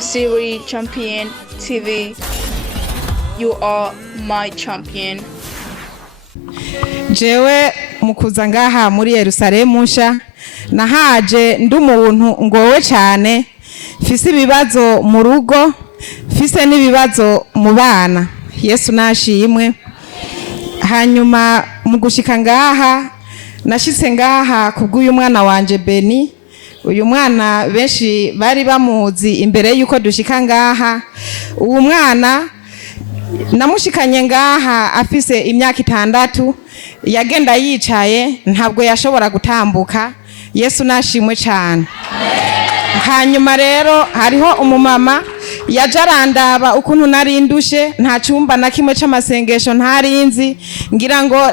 Musiri Champion TV. You are my champion. Jewe mukuza ngaha muri Yerusalemu nsha nahaje ndi umuntu ngowe cyane fise ibibazo mu rugo fise n'ibibazo mu bana. Yesu nashimwe. Hanyuma mu gushika ngaha nashitse ngaha kubw'uyu mwana wanje Beni. Uyu mwana benshi bari bamuzi imbere yuko dushika ngaha. Uwo mwana namushikanye ngaha afise imyaka 6 yagenda yicaye ntabwo yashobora gutambuka. Yesu nashimwe cyane. Hanyuma rero hariho umumama yajarandaba ukuntu narindushe nta cyumba na kimwe c'amasengesho ntarinzi ngira ngo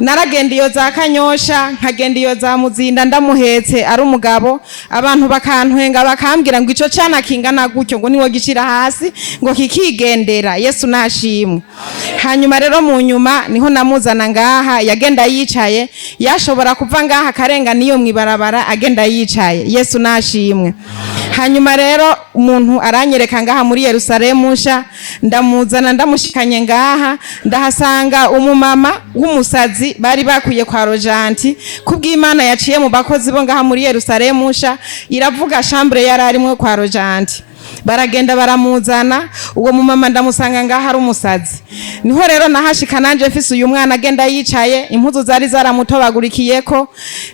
naragenda iyo za Kanyosha nkagenda iyo za Muzinda ndamuhetse ari umugabo abantu bakantwenga bakambwira ngo ico cana kingana gutyo ngo niwo gicira hasi ngo kikigendera. Yesu nashimwe. Hanyuma rero mu nyuma niho namuzana ngaha yagenda yicaye yashobora kuva ngaha karenga niyo mwibarabara agenda yicaye. Yesu nashimwe. Hanyuma rero umuntu aranyereka ngaha muri Yerusalemu nsha ndamuzana ndamushikanye ngaha ndahasanga umumama w'umusazi bari bakuye kwa Rojanti kubw'Imana yaciye mu bakozi bo ngaha muri Yerusalemu nsha iravuga chambre yararimwe kwa Rojanti. Baragenda baramuzana uwo mumama ndamusanga ngaha ari umusazi. Niho rero nahashika nanje mfise uyu mwana agenda yicaye impuzu zari zaramutobagurikiyeko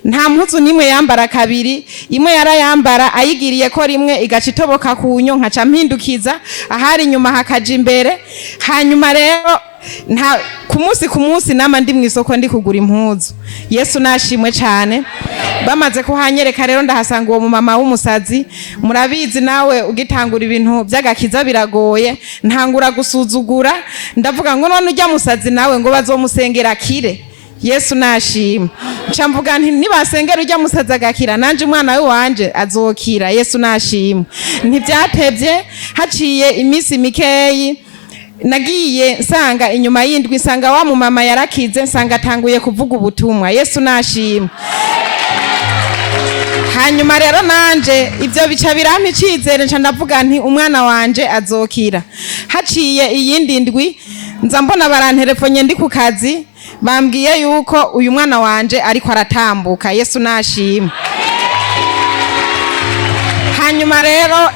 nta mpuzu nimwe yambara kabiri imwe yarayambara ayigiriye ko rimwe igacitoboka kunyo nkaca mpindukiza ahari nyuma hakaja imbere. Hanyuma rero nta ku munsi nama ndi mwisoko ndi kugura impuzu. Yesu nashimwe cyane. Bamaze kuhanyereka rero ndahasanga uwo mumama w'umusazi. Murabizi nawe ugitangura ibintu by'agakiza biragoye ntangura gusuzugura ndavuga ngo none ujya musazi nawe ngo bazomusengera kire. Yesu nashimwe. Ncamvuga nti nibasengera ujya musazi agakira nanje umwana we wanje azokira. Yesu nashimwe. Ntibyatevye haciye imisi mikeyi nagiye nsanga inyuma y'indwi nsanga wa mumama yarakize nsanga atanguye kuvuga ubutumwa. Yesu nashimwe. Hanyuma rero nanje ivyo bica birampa icizere nca ndavuga nti umwana wanje azokira. Haciye iyindi ndwi nza mbona baranterefonye ndi ku kazi bambwiye yuko uyu mwana wanje ariko aratambuka. Yesu nashimwe. Hanyuma rero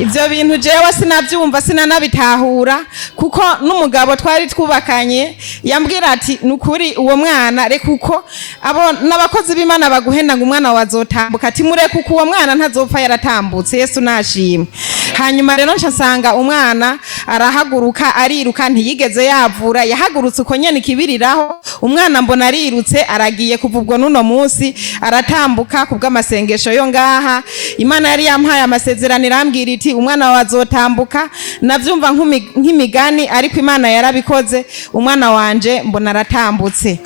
ivyo bintu jewe sinavyumva sinanabitahura kuko n'umugabo twari twubakanye yambwira ati nukuri uwo mwana reka uko abo n'abakozi b'Imana baguhenda ngo umwana wazotambuka ati mureke uko uwo mwana ntazopfa yaratambutse. Yesu nashimwe. Hanyuma rero nsanga umwana arahaguruka ariruka ntiyigeze yavura yahagurutse uko nyene kibiriraho umwana mbona arirutse aragiye kuvubwo nuno munsi aratambuka kubw'amasengesho yo ngaha. Imana yari yampaye amasezerano irambwira iti umwana wazotambuka. Navyumva nk'imigani ariko Imana yarabikoze umwana wanje mbona aratambutse.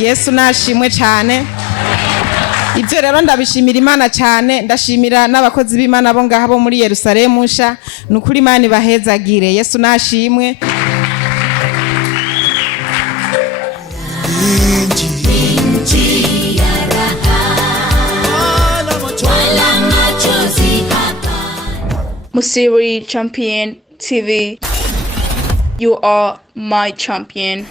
Yesu nashimwe cyane. Ibyo rero ndabishimira Imana cyane ndashimira n'abakozi b'Imana bo ngaha bo muri Yerusalemu nsha nukuri Imana bahezagire. Yesu nashimwe. Musiri Champion TV. You are my champion.